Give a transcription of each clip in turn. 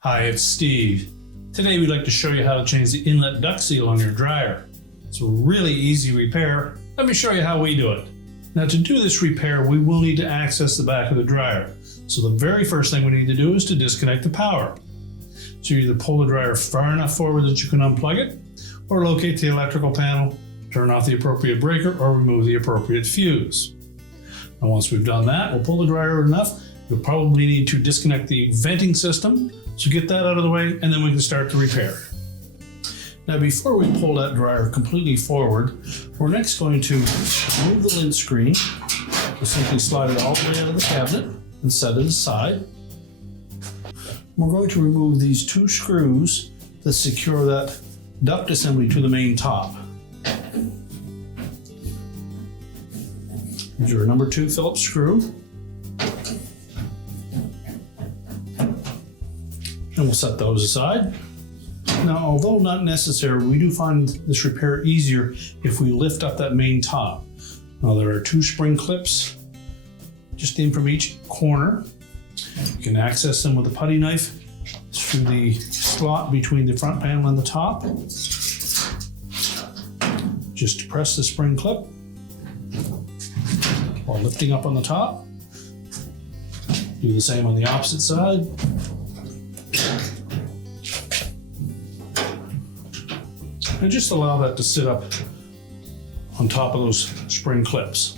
Hi, it's Steve. Today we'd like to show you how to change the inlet duct seal on your dryer. It's a really easy repair. Let me show you how we do it. Now, to do this repair, we will need to access the back of the dryer. So the very first thing we need to do is to disconnect the power. So you either pull the dryer far enough forward that you can unplug it, or locate the electrical panel, turn off the appropriate breaker, or remove the appropriate fuse. And once we've done that, we'll pull the dryer enough. You'll probably need to disconnect the venting system. So get that out of the way, and then we can start the repair. Now, before we pull that dryer completely forward, we're next going to remove the lid screen. We'll simply slide it all the way out of the cabinet and set it aside. We're going to remove these two screws that secure that duct assembly to the main top. These are a number 2 Phillips screw. And we'll set those aside. Now, although not necessary, we do find this repair easier if we lift up that main top. Now, there are 2 spring clips just in from each corner. You can access them with a putty knife through the slot between the front panel and the top. Just press the spring clip while lifting up on the top. Do the same on the opposite side. And just allow that to sit up on top of those spring clips.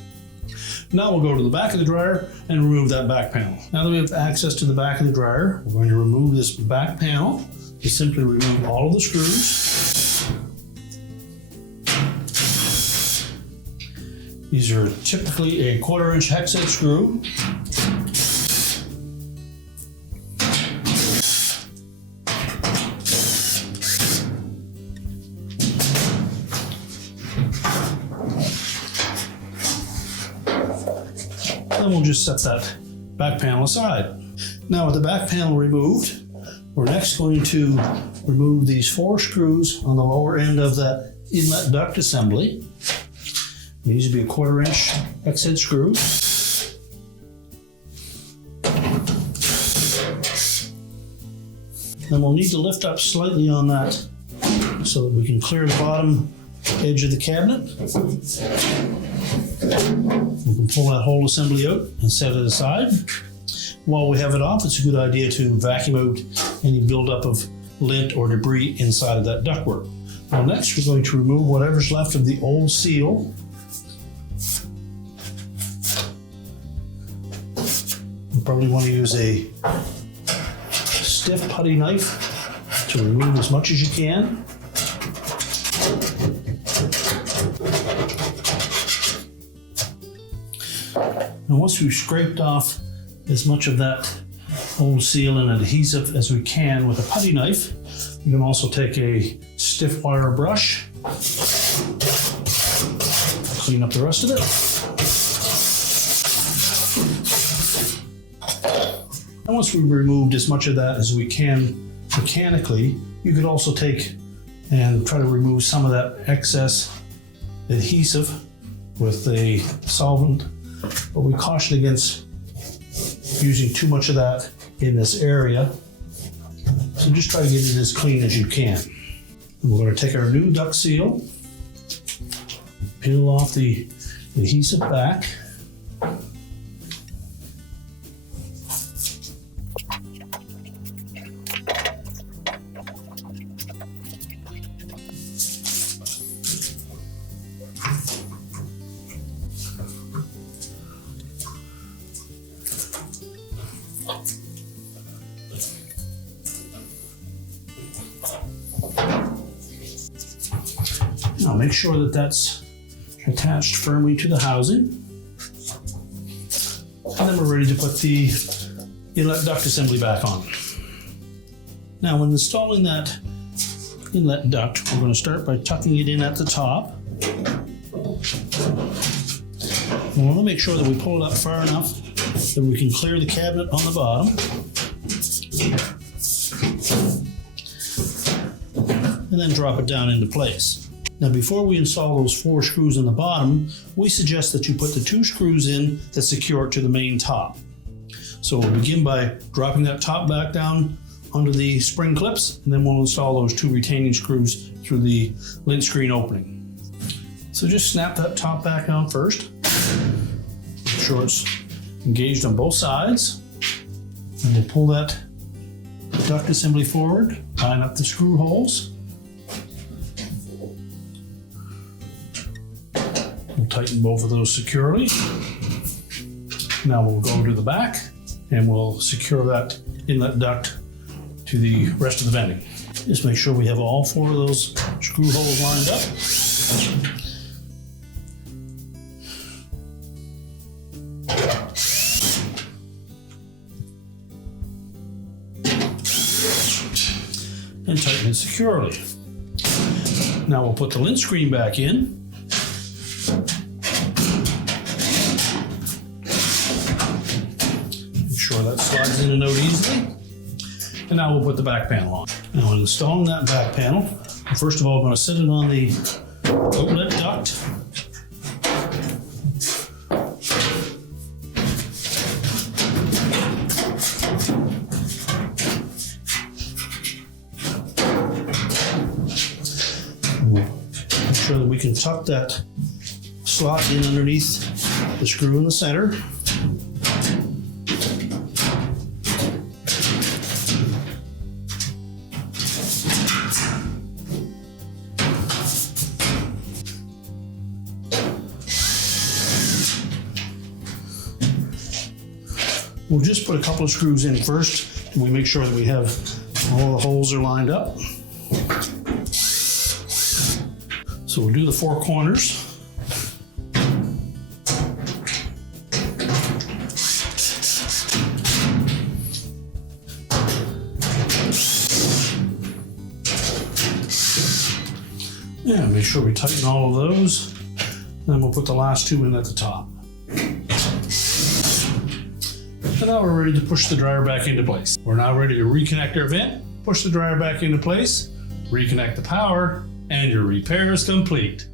Now we'll go to the back of the dryer and remove that back panel. Now that we have access to the back of the dryer, we're going to remove this back panel. You simply remove all of the screws. These are typically a 1/4 inch hex head screw. Then we'll just set that back panel aside. Now, with the back panel removed, we're next going to remove these 4 screws on the lower end of that inlet duct assembly. These would be a 1/4 inch hex head screw. Then we'll need to lift up slightly on that so that we can clear the bottom edge of the cabinet. We can pull that whole assembly out and set it aside. While we have it off, it's a good idea to vacuum out any buildup of lint or debris inside of that ductwork. Now, next, we're going to remove whatever's left of the old seal. You probably want to use a stiff putty knife to remove as much as you can. And once we've scraped off as much of that old seal and adhesive as we can with a putty knife, you can also take a stiff wire brush, clean up the rest of it. And once we've removed as much of that as we can mechanically, you could also take and try to remove some of that excess adhesive with a solvent. But we caution against using too much of that in this area. So just try to get it as clean as you can. And we're going to take our new duct seal, peel off the adhesive back. Now make sure that that's attached firmly to the housing. And then we're ready to put the inlet duct assembly back on. Now, when installing that inlet duct, we're going to start by tucking it in at the top. We want to make sure that we pull it up far enough that we can clear the cabinet on the bottom. And then drop it down into place. Now before we install those 4 screws in the bottom, we suggest that you put the 2 screws in that secure it to the main top. So we'll begin by dropping that top back down onto the spring clips, and then we'll install those 2 retaining screws through the lint screen opening. So just snap that top back on first. Make sure it's engaged on both sides. And we'll pull that duct assembly forward, line up the screw holes. We'll tighten both of those securely. Now we'll go to the back and we'll secure that inlet duct to the rest of the venting. Just make sure we have all 4 of those screw holes lined up. And tighten it securely. Now we'll put the lint screen back in. Make sure that slides in and out easily. And now we'll put the back panel on. Now installing that back panel, first of all, I'm going to set it on the outlet duct. Make sure that we can tuck that slot in underneath the screw in the center. We'll just put a couple of screws in first, and we make sure that we have all the holes are lined up. So we'll do the 4 corners. Yeah, make sure we tighten all of those. Then we'll put the last 2 in at the top. And now we're ready to push the dryer back into place. We're now ready to reconnect our vent, push the dryer back into place, reconnect the power, and your repair is complete.